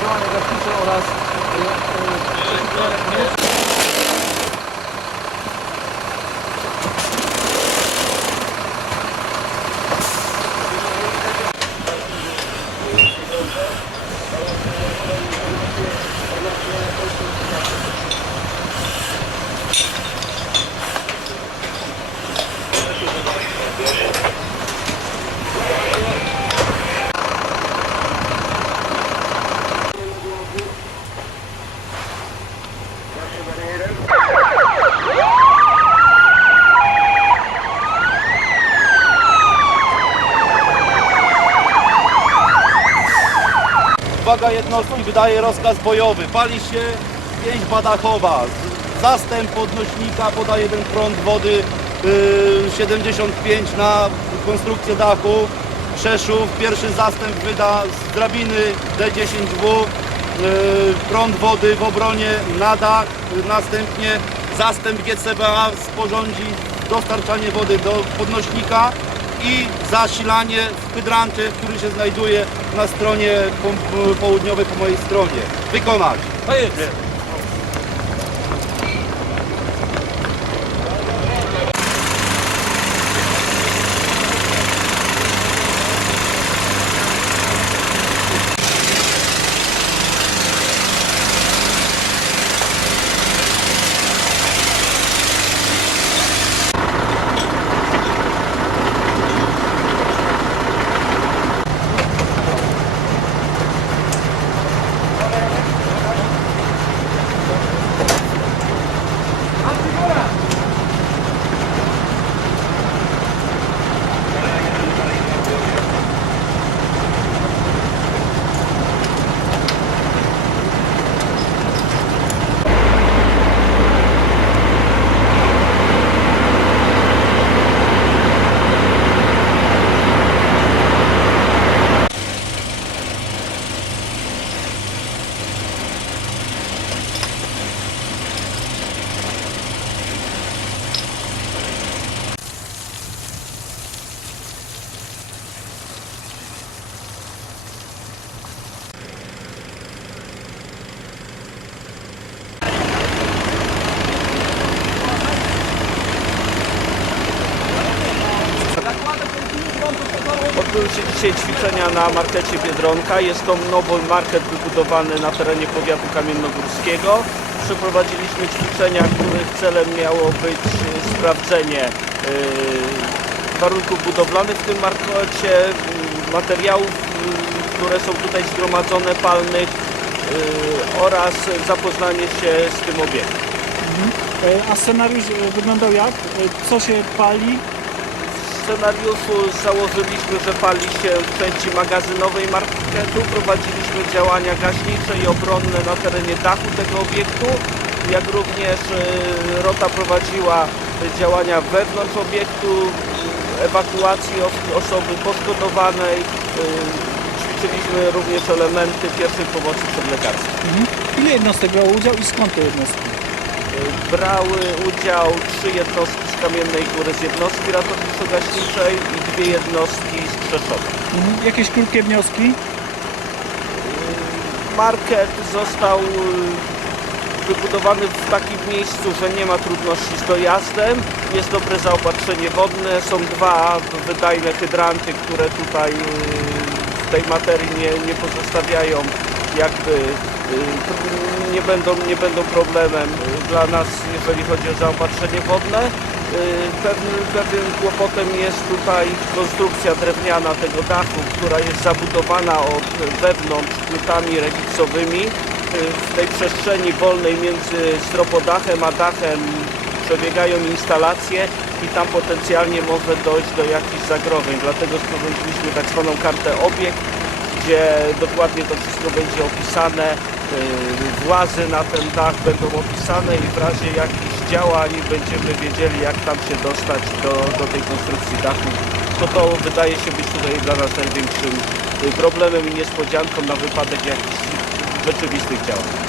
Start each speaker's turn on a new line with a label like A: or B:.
A: działania gaśnicze oraz e, e,
B: Uwaga jednostki wydaje rozkaz bojowy. Pali się pięć badachowa. Zastęp podnośnika poda jeden prąd wody yy, 75 na konstrukcję dachu. Przeszów. Pierwszy zastęp wyda z drabiny D10W yy, prąd wody w obronie na dach. Następnie zastęp GCBA sporządzi dostarczanie wody do podnośnika i zasilanie w hydrancie, który się znajduje na stronie po- południowej po mojej stronie. Wykonać.
A: To.
C: Odbyły się dzisiaj ćwiczenia na markecie Biedronka. Jest to nowy market wybudowany na terenie powiatu kamiennogórskiego. Przeprowadziliśmy ćwiczenia, których celem miało być e, sprawdzenie e, warunków budowlanych w tym markecie, m, materiałów, które są tutaj zgromadzone, palnych oraz zapoznanie się z tym obiektem.
D: E, A scenariusz wyglądał jak? E, Co się pali?
C: W scenariuszu założyliśmy, że pali się w części magazynowej marketu. Prowadziliśmy działania gaśnicze i obronne na terenie dachu tego obiektu, jak również e, rota prowadziła działania wewnątrz obiektu, ewakuacji os- osoby poszkodowanej. e, Ćwiczyliśmy również elementy pierwszej pomocy przedlekarskiej.
D: Ile jednostek brało udział i skąd te jednostki?
C: Brały udział trzy jednostki Kamiennej Góry z jednostki ratowniczo-gaśniczej i dwie jednostki z Krzeszowa.
D: Mhm. Jakieś krótkie wnioski?
C: Market został y, wybudowany w takim miejscu, że nie ma trudności z dojazdem. Jest dobre zaopatrzenie wodne. Są dwa wydajne hydranty, które tutaj y, w tej materii nie, nie pozostawiają jakby nie będą, nie będą problemem dla nas, jeżeli chodzi o zaopatrzenie wodne. Y, Pewnym, pewnym kłopotem jest tutaj konstrukcja drewniana tego dachu, która jest zabudowana od wewnątrz płytami reliksowymi. Y, W tej przestrzeni wolnej między stropodachem a dachem przebiegają instalacje i tam potencjalnie może dojść do jakichś zagrożeń. Dlatego sporządziliśmy tak zwaną kartę obiekt, gdzie dokładnie to wszystko będzie opisane. y, Włazy na ten dach będą opisane i w razie jakichś działań będziemy wiedzieli jak tam się dostać do, do tej konstrukcji dachu. To to wydaje się być tutaj dla nas największym y, problemem i niespodzianką na wypadek jakichś rzeczywistych działań.